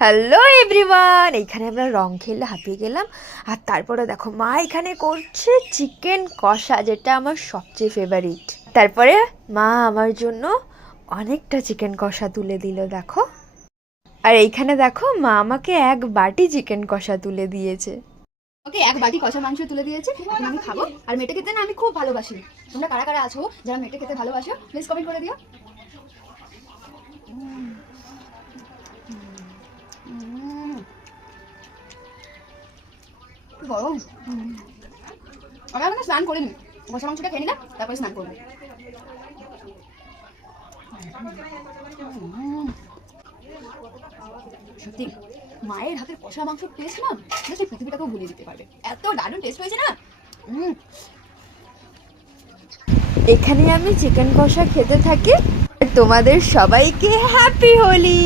Hello everyone, এইখানে আমরা রং খেলে হাঁপিয়ে গেলাম। আর তারপরে দেখো মা এখানে করছে চিকেন কষা, যেটা আমার সবচেয়ে ফেভারিট। তারপরে মা আমার জন্য অনেকটা চিকেন কষা তুলে দিল দেখো। আর এইখানে দেখো মা আমাকে এক বাটি চিকেন কষা তুলে দিয়েছে। ওকে এক বাটি কষা মাংস তুলে দিয়েছে, এখন আমি খাবো। আর মেটে খেতে না আমি খুব ভালোবাসি। তোমরা কারা কারা আছো যারা মেটে খেতে ভালোবাসো প্লিজ কমেন্ট করে দিও। গরম। আমি এখন স্নান করিনি, কষা মাংসটা খেয়ে নিলাম তারপরে স্নান করবো। সত্যি মায়ের হাতের কষা মাংসের টেস্ট না সেই পৃথিবীটাকেও ভুলিয়ে দিতে পারবে, এত দারুণ টেস্ট হয়েছে না। এখানে আমি চিকেন কষা খেতে থাকি। তোমাদের সবাইকে হ্যাপি হোলি।